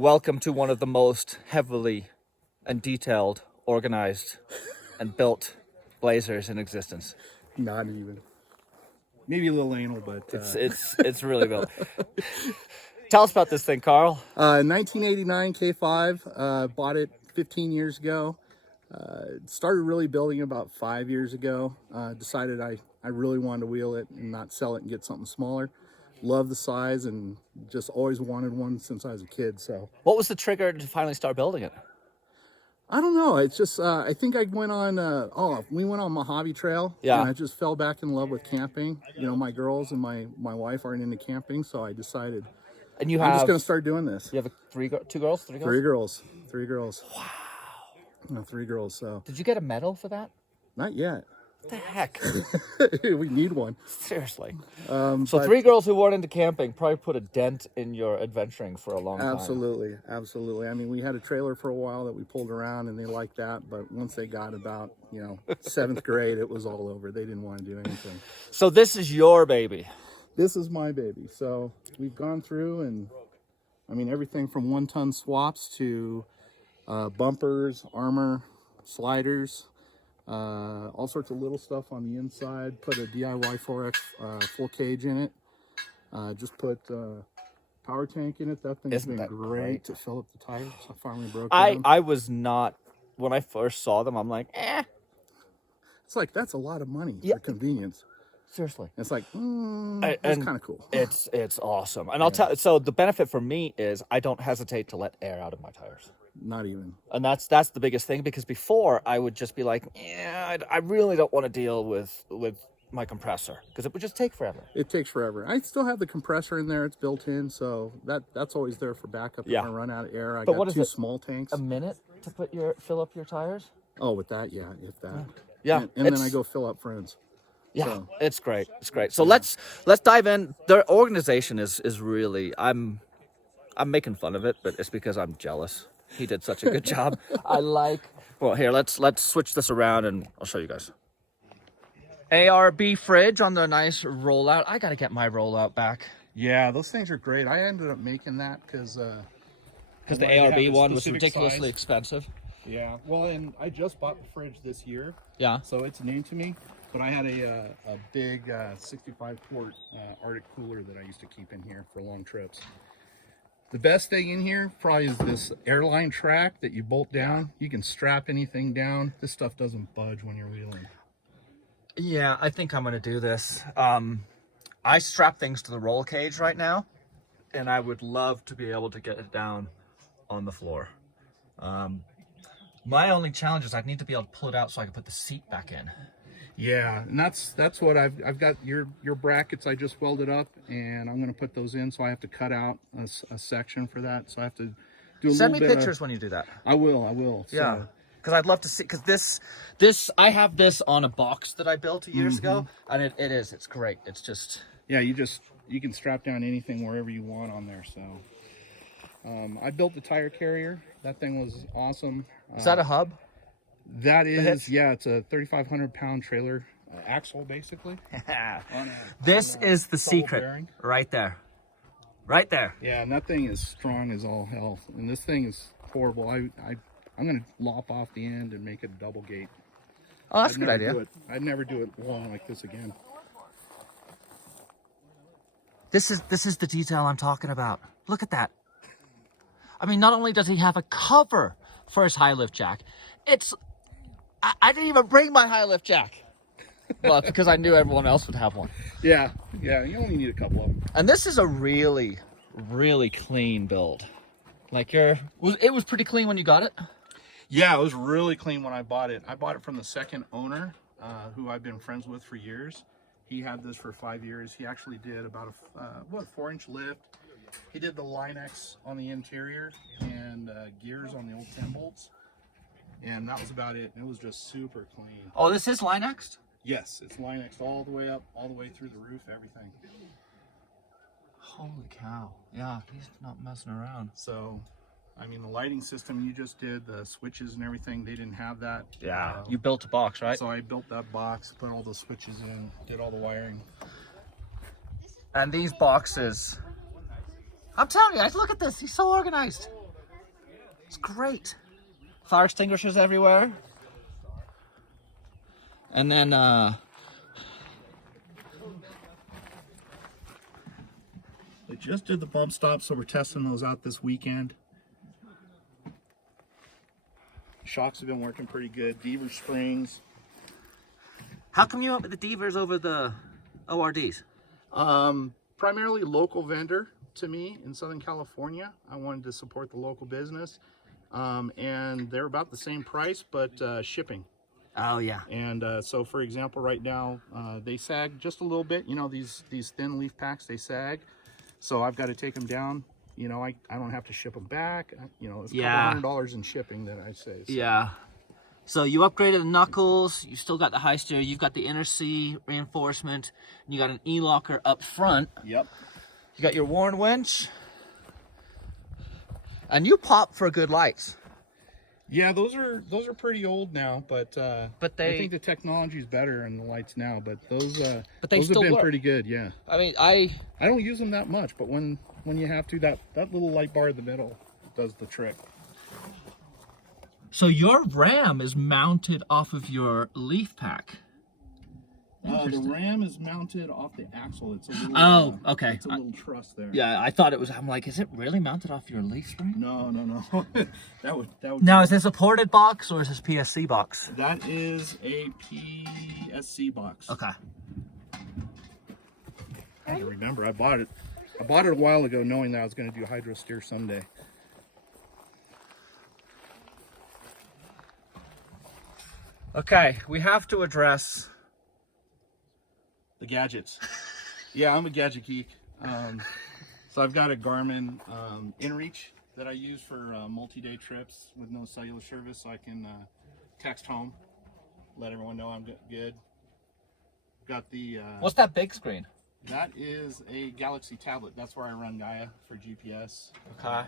Welcome to one of the most heavily and detailed, organized, and built blazers in existence. Not even. Maybe a little anal, but It's really built. Tell us about this thing, Carl. 1989 K5. Bought it 15 years ago. Started really building about 5 years ago. Decided I really wanted to wheel it and not sell it and get something smaller. Love the size and just always wanted one since I was a kid. So What was the trigger to finally start building it? I don't know. It's just I think I went on. We went on Mojave Trail. Yeah. And I just fell back in love with camping. You know, my girls and my wife aren't into camping, so I decided And you I'm have just gonna start doing this. you have two girls, three girls. Three girls. Wow. No, 3 girls. So Did you get a medal for that? not yet. What the heck? We need one. Seriously. But 3 girls who weren't into camping probably put a dent in your adventuring for a long time. absolutely. I mean, we had a trailer for a while that we pulled around, and they liked that. But once they got about 7th grade, it was all over. They didn't want to do anything. So this is your baby. This is my baby. So we've gone through, and I mean everything from 1-ton swaps to bumpers, armor, sliders. All sorts of little stuff on the inside. Put a DIY 4X full cage in it. Just put power tank in it. That thing's Isn't been that great to fill up the tires. I finally broke I down. was not, when I first saw them, I'm like, It's like that's a lot of money Yeah. for convenience. seriously. It's like And that's kind of cool. It's awesome. And I'll tell, so the benefit for me is I don't hesitate to let air out of my tires. Not even. And that's the biggest thing, because before I would just be like, I really don't want to deal with my compressor, because it would just take forever. It takes forever. I still have the compressor in there. It's built in, so that's always there for backup if Yeah. I run out of air. I But got what is 2 it? small tanks. A minute to fill up your tires? Oh, with that, yeah, if that. Yeah. And then it's- I go fill up friends. Yeah, So- it's great. It's great. So let's dive in. Their organization is really, I'm making fun of it, but it's because I'm jealous. He did such a good job. Well, here, let's switch this around and I'll show you guys. ARB fridge on the nice rollout. I got to get my rollout back. Yeah, those things are great. I ended up making that because The wanted to have ARB a one was specific ridiculously size. expensive. Yeah, well, and I just bought the fridge this year, Yeah. so it's new to me. But I had a big 65 quart Arctic cooler that I used to keep in here for long trips. The best thing in here probably is this airline track that you bolt down. You can strap anything down. This stuff doesn't budge when you're wheeling. Yeah, I think I'm going to do this. I strap things to the roll cage right now, and I would love to be able to get it down on the floor. My only challenge is I'd need to be able to pull it out so I can put the seat back in. Yeah, and that's what I've got your brackets. I just welded up, and I'm going to put those in. So I have to cut out a section for that. So I have to do a Send little me bit pictures when you do that. I will. Yeah, So, because I'd love to see. Because this I have this on a box that I built years ago, and it's great. It's just yeah, you can strap down anything wherever you want on there. So I built the tire carrier. That thing was awesome. is that a hub? That hitch? is, yeah, it's a 3,500 pound trailer axle basically. This is the double secret bearing. right there, right there. Yeah, and that thing is strong as all hell. And this thing is horrible. I'm gonna lop off the end and make it a double gate. Oh, that's a good Never idea. do it. I'd never do it long like this again. This is the detail I'm talking about. Look at that. I mean, not only does he have a cover for his high lift jack, I didn't even bring my high lift jack. Well, it's because I knew everyone else would have one. Yeah, you only need a couple of them. And this is a really, really clean build. Like it was pretty clean when you got it. Yeah, it was really clean when I bought it. I bought it from the second owner, who I've been friends with for years. He had this for 5 years. He actually did about a 4-inch lift. He did the Line-X on the interior and gears on the old 10 bolts. And that was about it. And it was just super clean. Oh, this is Line-X? Yes, it's Line-X all the way up, all the way through the roof, everything. Holy cow. Yeah, he's not messing around. So, I mean, the lighting system you just did, the switches and everything, they didn't have that. Yeah. You built a box, right? So I built that box, put all the switches in, did all the wiring. And these boxes, I'm telling you guys, look at this. He's so organized. It's great. Fire extinguishers everywhere. And then They just did the bump stops, so we're testing those out this weekend. Shocks have been working pretty good. Deaver springs. how come you went with the Devers over the ORDs? Primarily local vendor to me in Southern California. I wanted to support the local business. And they're about the same price, but shipping. Oh yeah. And so, for example, right now they sag just a little bit. You know, these thin leaf packs, they sag. So I've got to take them down. You know, I don't have to ship them back. You know, it's a couple $100 in shipping that I say. So. Yeah. So you upgraded the knuckles. You still got the high steer. You've got the inner C reinforcement. And you got an E-locker up front. Yep. You got your Warren winch. And you pop for good lights. Yeah, those are pretty old now, but I they think the technology's better in the lights now. But those they those still have been work. pretty good. Yeah. I mean, I don't use them that much, but when you have to, that little light bar in the middle does the trick. So your ram is mounted off of your leaf pack. The ram is mounted off the axle. It's a little. Okay. It's a little truss there. Yeah, I thought it was. I'm like, is it really mounted off your leaf spring? No. that would. Now, is this a ported box or is this PSC box? That is a PSC box. Okay. I don't remember. I bought it a while ago, knowing that I was going to do hydro steer someday. Okay, we have to address the gadgets. Yeah, I'm a gadget geek. So I've got a Garmin InReach that I use for multi-day trips with no cellular service, so I can text home, let everyone know I'm good. Got the. What's that big screen? That is a Galaxy tablet. That's where I run Gaia for GPS. Okay.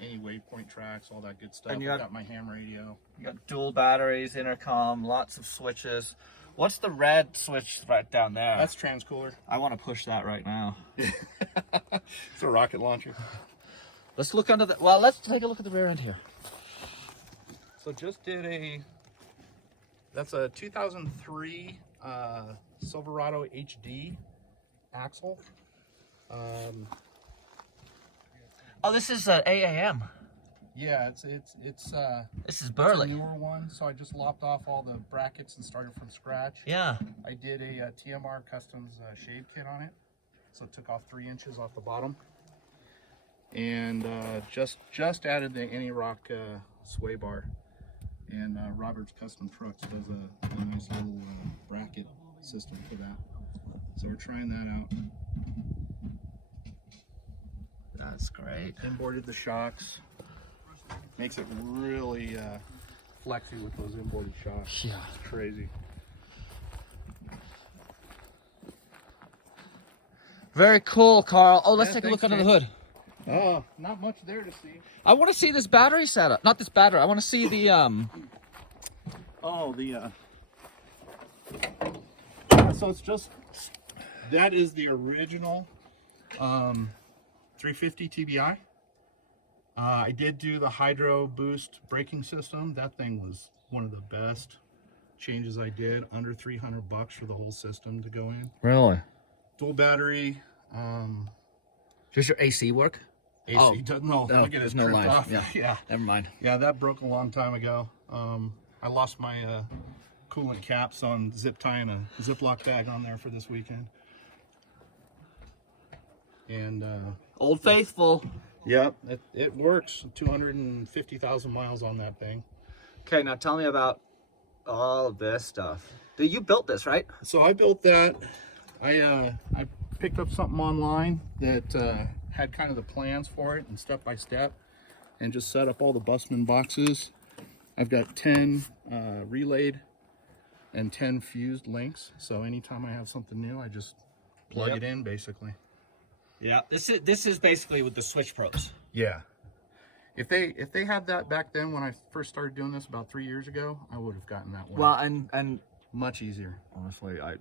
Any waypoint tracks, all that good stuff. And you I've got my ham radio. You got dual batteries, intercom, lots of switches. What's the red switch right down there? That's transcooler. I want to push that right now. It's a rocket launcher. Let's look under the. Well, let's take a look at the rear end here. So just did that's a 2003 Silverado HD axle. Oh, this is an AAM. Yeah, it's This is Burley. It's a newer one, so I just lopped off all the brackets and started from scratch. Yeah. I did a TMR Customs shade kit on it, so it took off 3 inches off the bottom, and just added the AnyRock sway bar. And Robert's Custom Trucks does a nice little bracket system for that. So we're trying that out. That's great. Imported the shocks. Makes it really flexy with those imported shocks. Yeah. It's crazy. Very cool, Carl. Oh, let's Yeah, take a look thanks, under the hood. Oh, not much there to see. I want to see this battery setup. Not this battery. I want to see the So it's just, that is the original 350 TBI. I did do the Hydro Boost braking system. That thing was one of the best changes I did. Under $300 for the whole system to go in. Really? Dual battery. Does your AC work? AC does, no, look at it, there's no tripped line. off. Yeah. Yeah. Never mind. Yeah, that broke a long time ago. I lost my coolant caps on zip tying a Ziploc bag on there for this weekend. And Old Faithful. yep, it works. 250,000 miles on that thing. Okay, now tell me about all of this stuff. Dude, you built this, right? So I built that. I picked up something online that had kind of the plans for it and step by step, and just set up all the busman boxes. I've got 10 relayed and 10 fused links. So anytime I have something new, I just plug it in basically. Yeah. This is basically with the Switch Pros. Yeah. If they had that back then when I first started doing this about 3 years ago, I would have gotten that one. Well, and much easier. honestly, my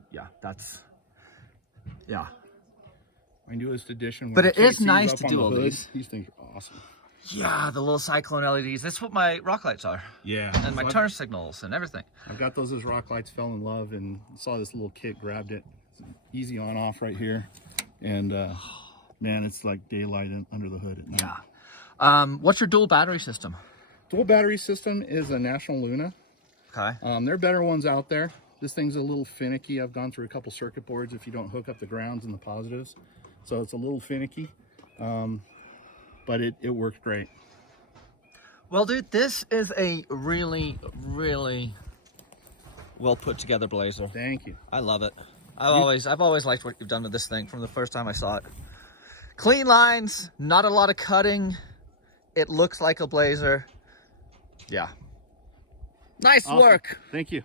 My newest edition. But where it is TC's nice up to on do the all hood. these. These things are awesome. Yeah, the little cyclone LEDs. That's what my rock lights are. Yeah. And my So turn signals and everything. I've got those as rock lights, fell in love, and saw this little kit, grabbed it. Easy on off right here. And man, it's like daylight under the hood at night. Yeah. What's your dual battery system? Dual battery system is a National Luna. Okay. There are better ones out there. This thing's a little finicky. I've gone through a couple circuit boards if you don't hook up the grounds and the positives. So it's a little finicky, but it worked great. Well, dude, this is a really, really well put together blazer. Thank you. I love it. I've always liked what you've done with this thing from the first time I saw it. Clean lines, not a lot of cutting. It looks like a blazer. Yeah. Nice Awesome. work. Thank you.